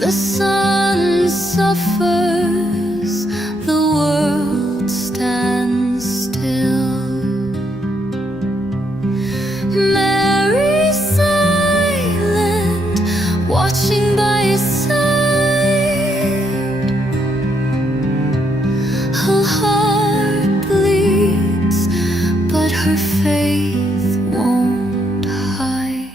The sun suffers, the world stands still. Mary silent, watching by his side. Her heart bleeds, but her faith won't hide.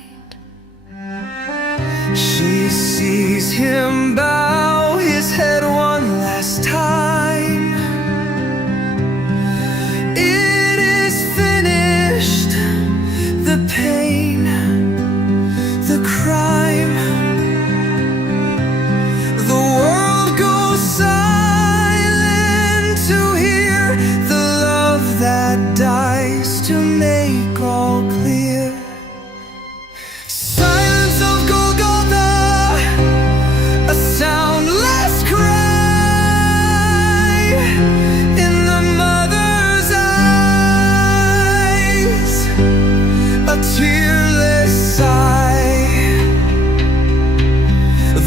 She sees him bow his head one last time. It is finished, the pain, the crime. The world goes silent to hear the love that dies, to make all clear. Silence of Golgotha, a soundless cry in the mother's eyes, a tearless sigh.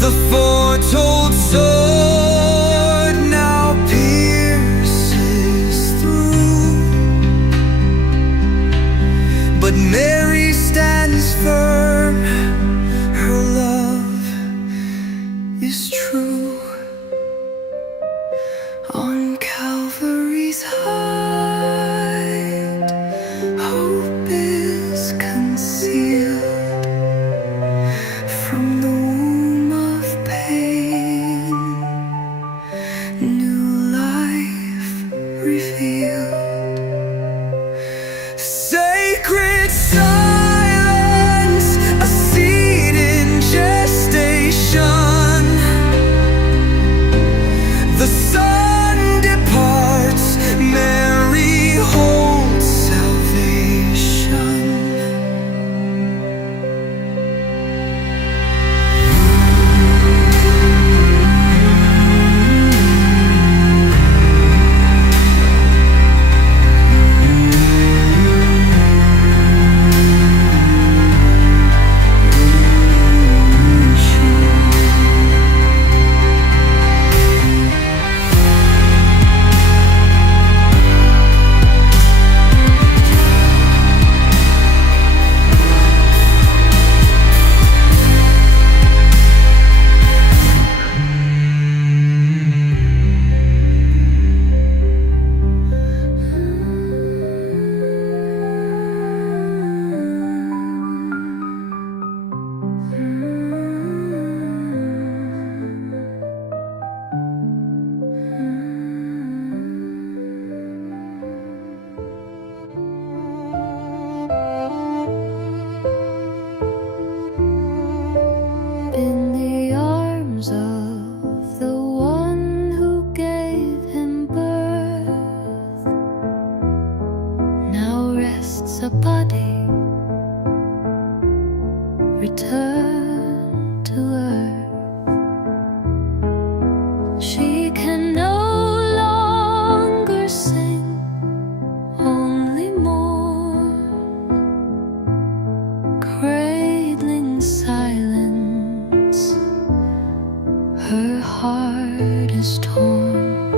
The foretold sword now pierces through, but Mary stands firm, her love is true. On Calvary's height, hope is concealed from the womb of pain, new life revealed. Sacred silence, a seed in gestation. The sun departs, Mary holds salvation. In the arms of the one who gave him birth, now rests a body returned to earth. She can no longer sing, only mourn, cradling silence. Her heart is torn,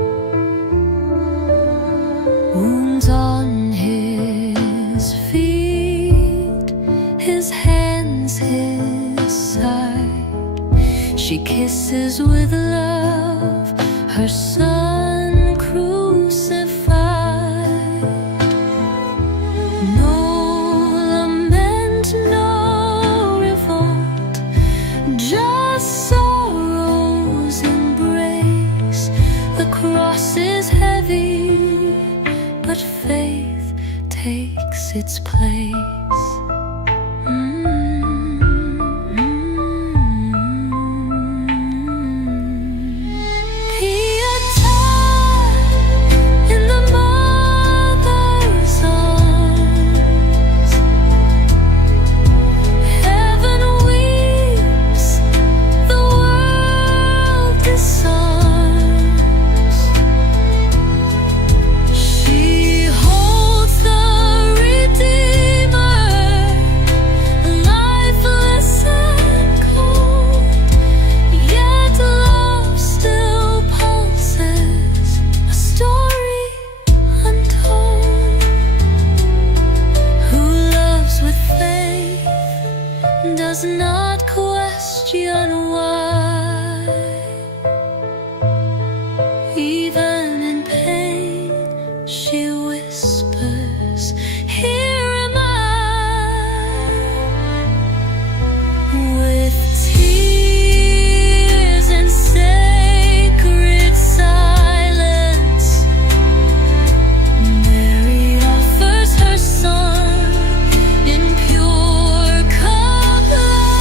wounds on his feet, his hands, his side. She kisses with love her son crucified. No lament, no revolt, just sorrow's embrace. The cross is heavy, but faith takes its place. Pietà. not question why. Even in pain, she whispers, "Here am I." With tears and sacred silence, Mary offers her son in pure compliance.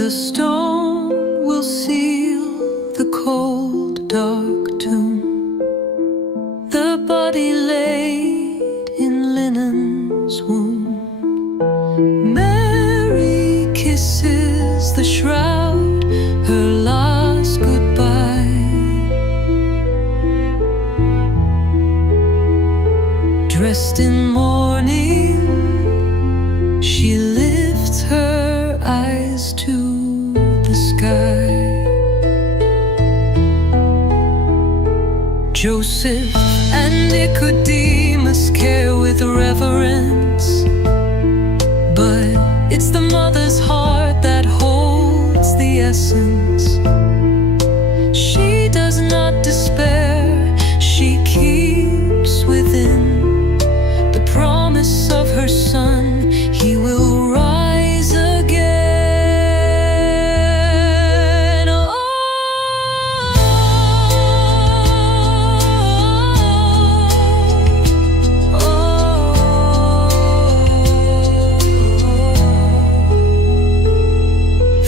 The stone will seal the cold, dark tomb. The body laid in linen's womb. Mary kisses the shroud, her last goodbye. Dressed in mourning, she lifts her eyes to the sky. Joseph and Nicodemus care with reverence, but it's the mother's heart that holds the essence. She does not despair, she keeps within the promise of her son. He will rise again.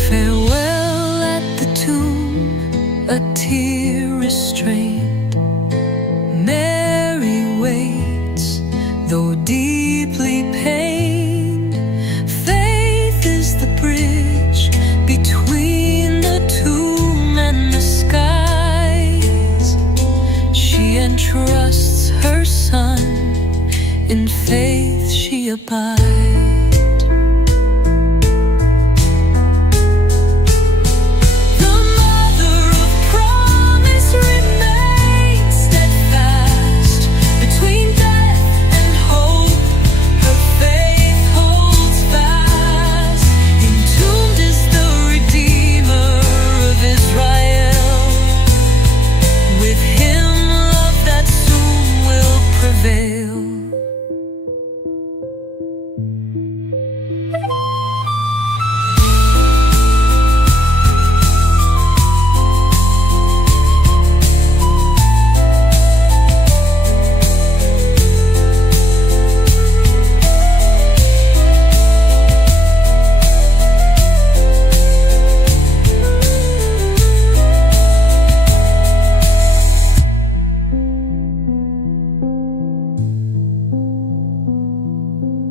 Farewell at the tomb, a tear restrained. Mary waits, though deeply pained. Faith is the bridge between the tomb and the skies. She entrusts her son, in faith she abides. The mother of promise remains steadfast between death and hope. Her faith holds fast. Entombed is the Redeemer of Israel. With him love that soon will prevail.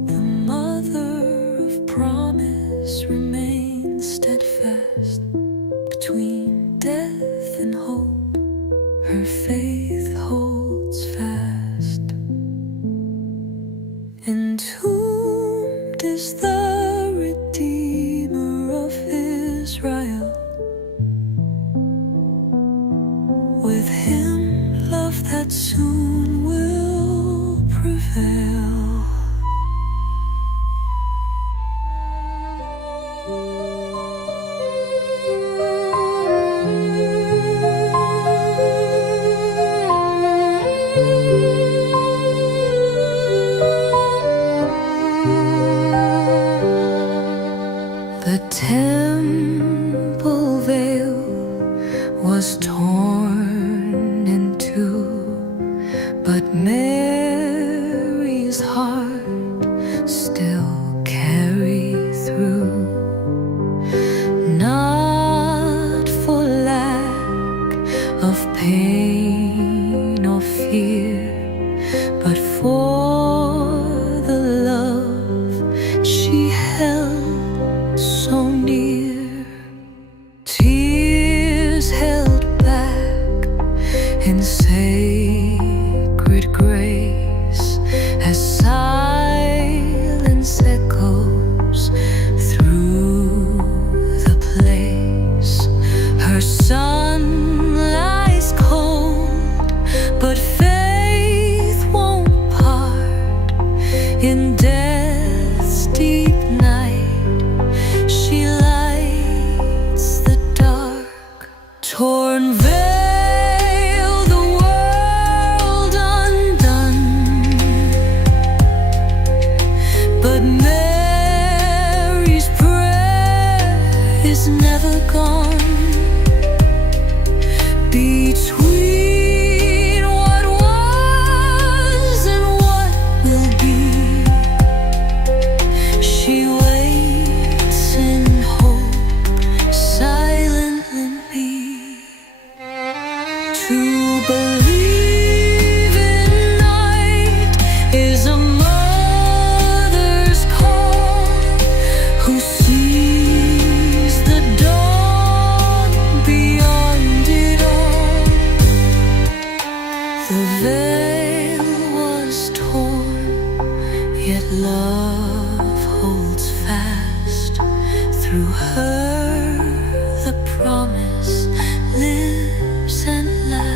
The mother of promise remains steadfast between death and hope. Her faith holds fast. Entombed is the Redeemer of Israel. With him love that soon will prevail. The temple veil was torn in two but Mary's heart still carry through. Not for lack of pain or fear, but for the love she held so near. Tears held back in sacred grace as silence echoes through the place. Her son lies cold, but faith won't part. In death's deep night, she lights the dark. Torn veil, the world undone, but Mary's prayer is never gone. Between what was and what will be, she waits in hope silently. To believe in night is a mother's call, who sees the dawn beyond it all. The veil was torn, yet love holds fast. Through her the promise lives and lasts.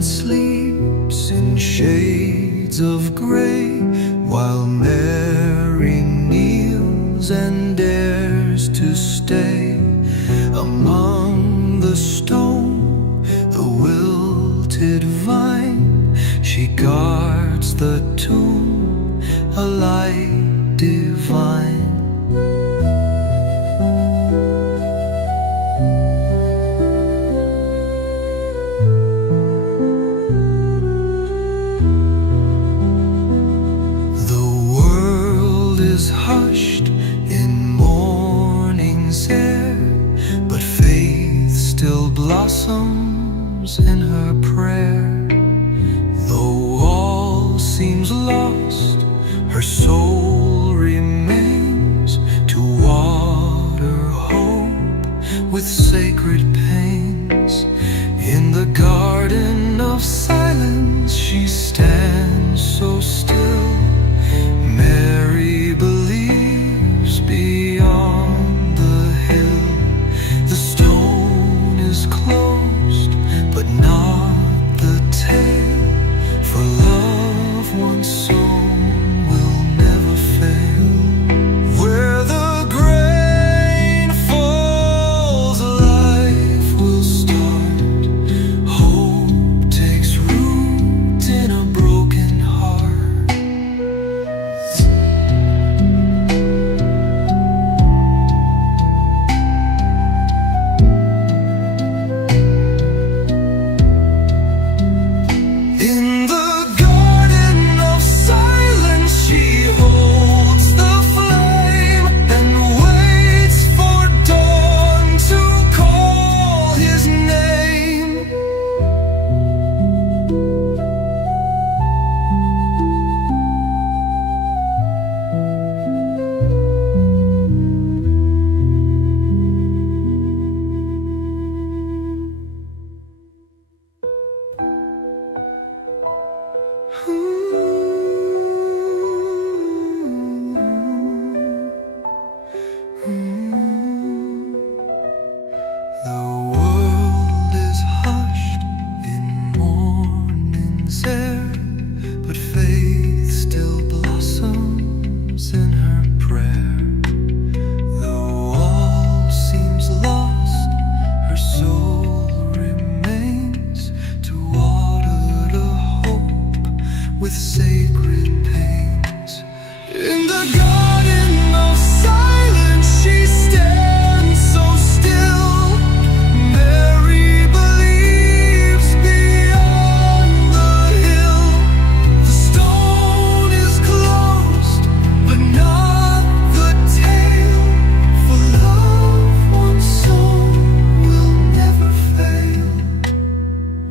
Sleeps in shades of gray, while Mary kneels and dares to stay among the stone, the wilted vine. She guards the tomb, a light divine. Hushed in morning's air, but faith still blossoms in her prayer. Though all seems lost, her soul remains evening's air, but faith still blossoms in her prayer. Though all seems lost, her soul remains to water the hope with sacred pains. In the garden of silence she stands so still. Mary believes beyond the hill. The stone is closed, but not the tale. For love one soul will never fail.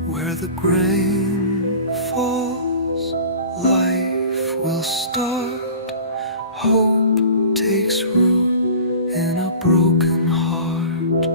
Where the grain falls, life will start. Hope takes root in a broken heart.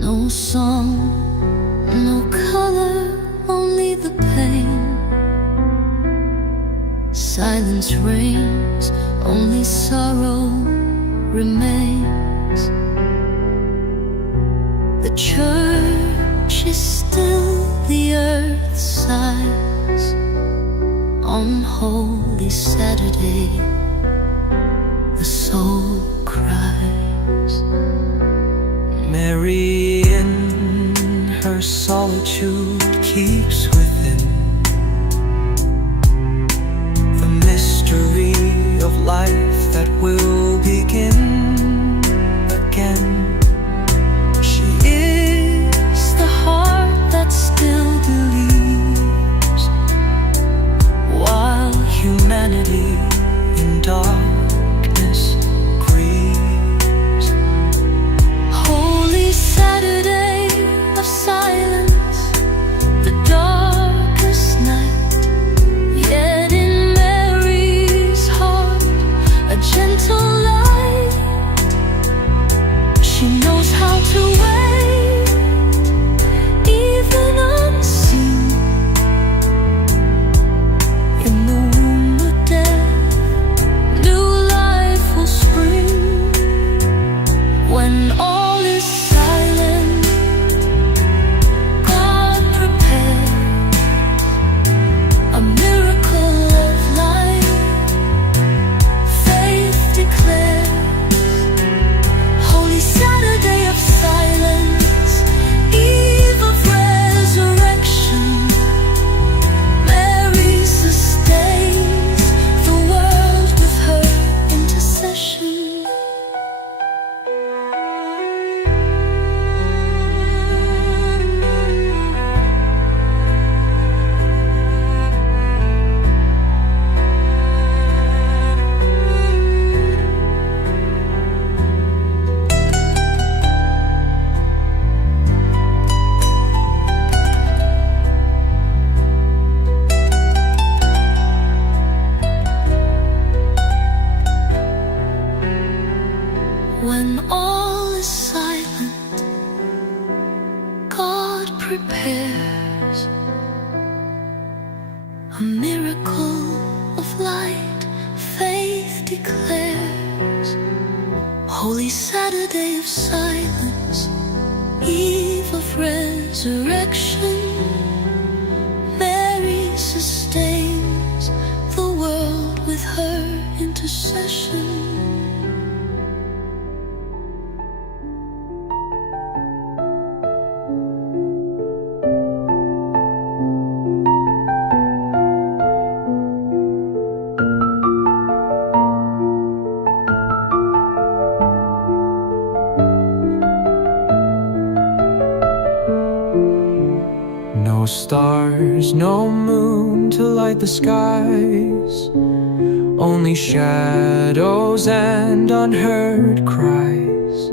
No song, no color, only the pain. Silence reigns, only sorrow remains. The church is still, the earth sighs. On Holy Saturday, the soul cries. Mary in her solitude keeps within the mystery of life that will begin again. She is the heart that still believes, while humanity in darkness grieves. Holy Saturday of silence, the darkest night. Yet in Mary's heart, a gentle light. She knows how to wait, even unseen. In the womb of death, new life will spring. When all is silent, God prepares a miracle of light. Faith declares. Holy Saturday of silence, eve of resurrection. Mary sustains the world with her intercession. When all is silent, God prepares a miracle of light. Faith declares. Holy Saturday of silence, eve of resurrection. Mary sustains the world with her intercession. No stars, no moon, sun to light the skies, only shadows and unheard cries.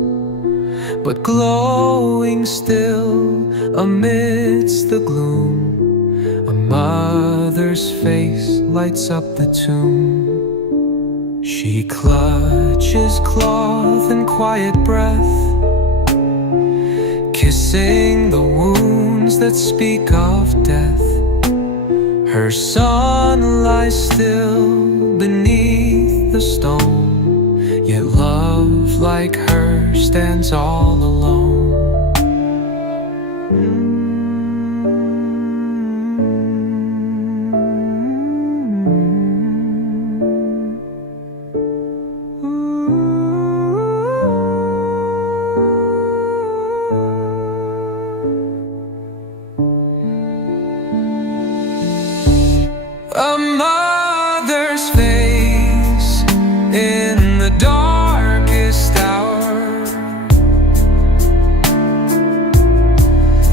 But glowing still amidst the gloom, a mother's face lights up the tomb. She clutches cloth and quiet breath, kissing the wounds that speak of death. Her son lies still beneath the stone, yet love like her stands all alone. A mother's face in the darkest hour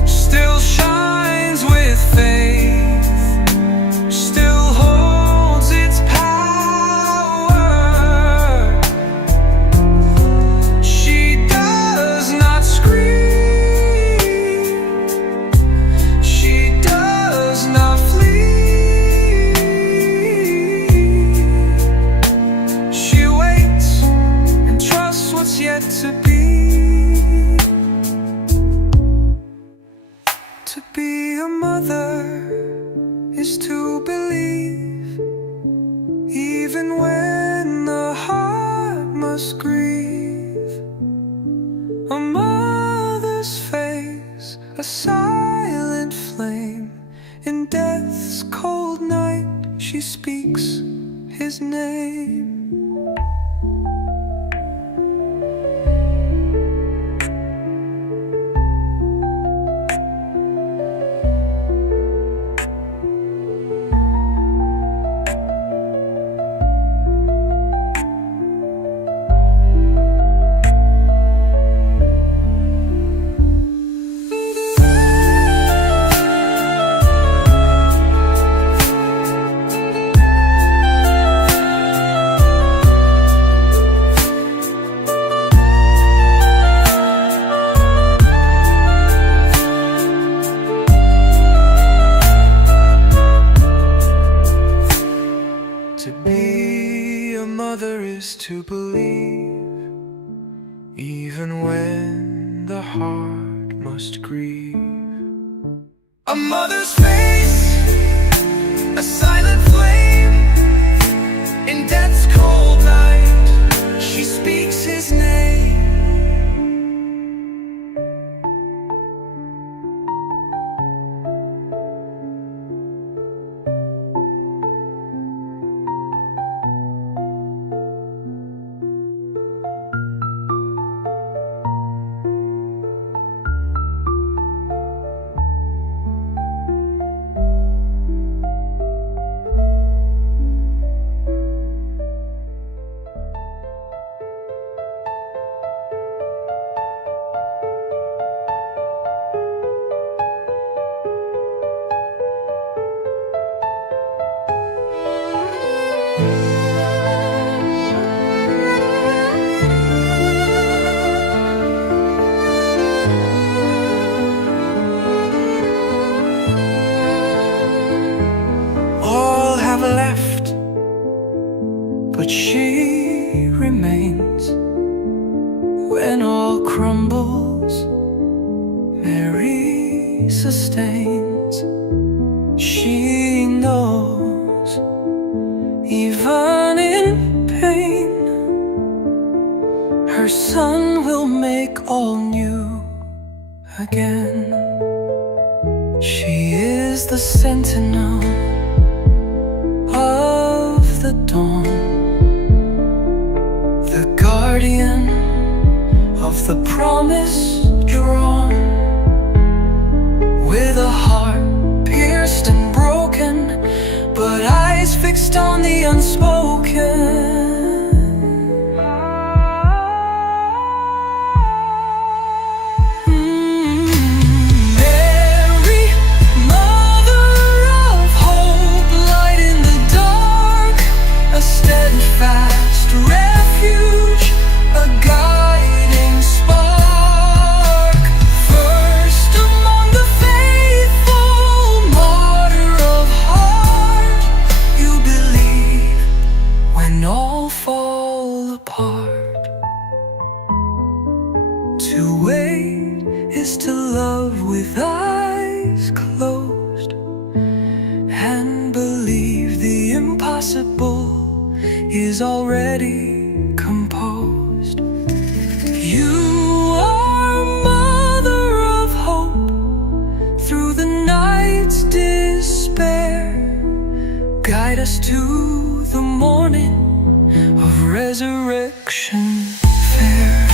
still shines with faith, still holds its power. She does not scream, she does not flee. Yet to be a mother is to believe, even when the heart must grieve. A mother's face, a silent flame, in death's cold night she speaks his name. To be a mother is to believe, even when the heart must grieve. A mother's face, a silent flame, in death's cold night she speaks his name. Left, but she remains. When all crumbles, Mary sustains. She knows, even in pain, her son will make all new again. She is the sentinel of the dawn, the guardian of the promise drawn. With a heart pierced and broken, but eyes fixed on the unspoken. Mary, mother of hope, impossible is already composed. You are mother of hope through the night's despair. Guide us to the morning of resurrection fair.